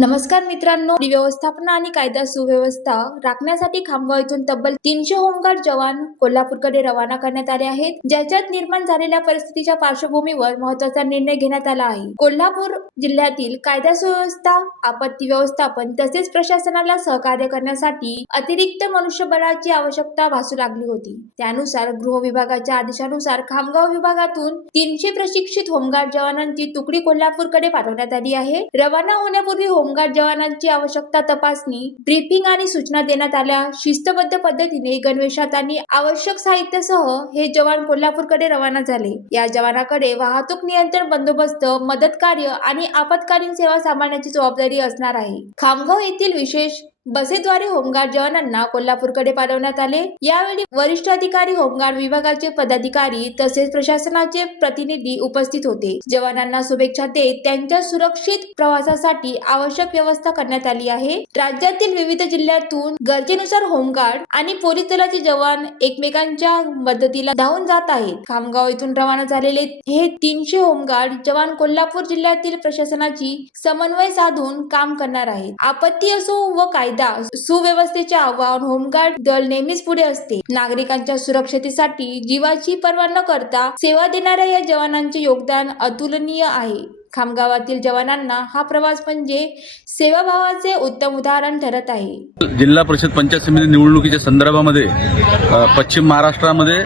नमस्कार मित्रांनो, व्यवस्थापन आणि कायदा सुव्यवस्था राखण्यासाठी खामगाव येथून तब्बल 300 होमगार्ड जवान कोल्हापूरकडे रवाना करण्यात आले आहेत. ज्याच्यात निर्माण झालेल्या परिस्थितीच्या पार्श्वभूमीवर महत्त्वाचा निर्णय घेण्यात आला आहे. कोल्हापूर जिल्ह्यातील कायदा सुव्यवस्था, आपत्ती व्यवस्थापन तसेच प्रशासनाला सहकार्य करण्यासाठी अतिरिक्त मनुष्यबळाची आवश्यकता भासू लागली होती. त्यानुसार गृह विभागाच्या आदेशानुसार खामगाव विभागातून 300 प्रशिक्षित होमगार्ड जवानांची तुकडी कोल्हापूरकडे पाठवण्यात आली आहे. रवाना होण्यापूर्वी होमगार्ड जवानांची आवश्यकता तपासणी, ब्रीफिंग आणि सूचना देण्यात आल्या. शिस्तबद्ध पद्धतीने गणवेशात आणि आवश्यक साहित्यासह हे जवान कोल्हापूरकडे रवाना झाले. या जवानाकडे वाहतूक नियंत्रण, बंदोबस्त, मदत कार्य आणि आपत्कालीन सेवा सांभाळण्याची जबाबदारी असणार आहे. खामगाव येथील विशेष बसेद्वारे होमगार्ड जवानांना कोल्हापूरकडे पाठवण्यात आले. यावेळी वरिष्ठ अधिकारी, होमगार्ड विभागाचे पदाधिकारी तसेच प्रशासनाचे प्रतिनिधी उपस्थित होते. जवानांना शुभेच्छा देत त्यांच्या सुरक्षित प्रवासासाठी आवश्यक व्यवस्था करण्यात आली आहे. राज्यातील विविध जिल्ह्यातून गरजेनुसार होमगार्ड आणि पोलीस दलाचे जवान एकमेकांच्या मदतीला धावून जात आहेत. खामगाव येथून रवाना झालेले हे 300 होमगार्ड जवान कोल्हापूर जिल्ह्यातील प्रशासनाची समन्वय साधून काम करणार आहेत. आपत्ती असो व कायदा सुव्यवस्थेचे आव्हान, होमगार्ड दल नेहमीच पुढे असते. नागरिकांच्या सुरक्षतेसाठी जीवाची पर्वा न करता सेवा देणाऱ्या या जवानांचे योगदान अतुलनीय आहे. खामगावातील जवानांना हा प्रवास म्हणजे सेवाभावाचे उत्तम उदाहरण ठरत आहे. जिल्हा परिषद पंचायत समिती निवडणुकीच्या संदर्भामध्ये पश्चिम महाराष्ट्रामध्ये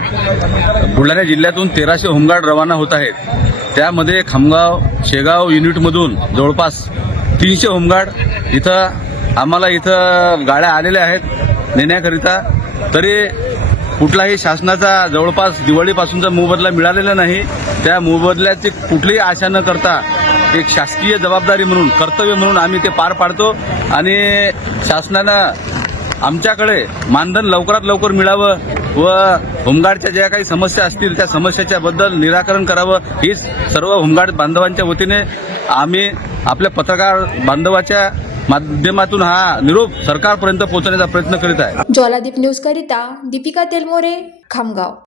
बुलढाणा जिल्ह्यातून 1300 होमगार्ड रवाना होत आहेत. त्यामध्ये खामगाव, शेगाव युनिटमधून जवळपास 300 होमगार्ड आम्हाला इथं गाड्या आलेल्या आहेत नेण्याकरिता. तरी कुठलाही शासनाचा जवळपास दिवाळीपासूनचा मोबदला मिळालेला नाही. त्या मोबदल्याची कुठलीही आशा न करता एक शासकीय जबाबदारी म्हणून, कर्तव्य म्हणून आम्ही ते पार पाडतो आणि शासनानं आमच्याकडे मानधन लवकरात लवकर मिळावं व होमगार्डच्या ज्या काही समस्या असतील त्या समस्याच्या बद्दल निराकरण करावं, ही सर्व होमगार्ड बांधवांच्या वतीने आम्ही आपल्या पत्रकार बांधवाच्या माध्यमातून हा निरोप सरकारपर्यंत पोहोचण्याचा प्रयत्न करीत आहे. ज्वालादीप न्यूज करिता दीपिका तेलमोरे, खामगाव.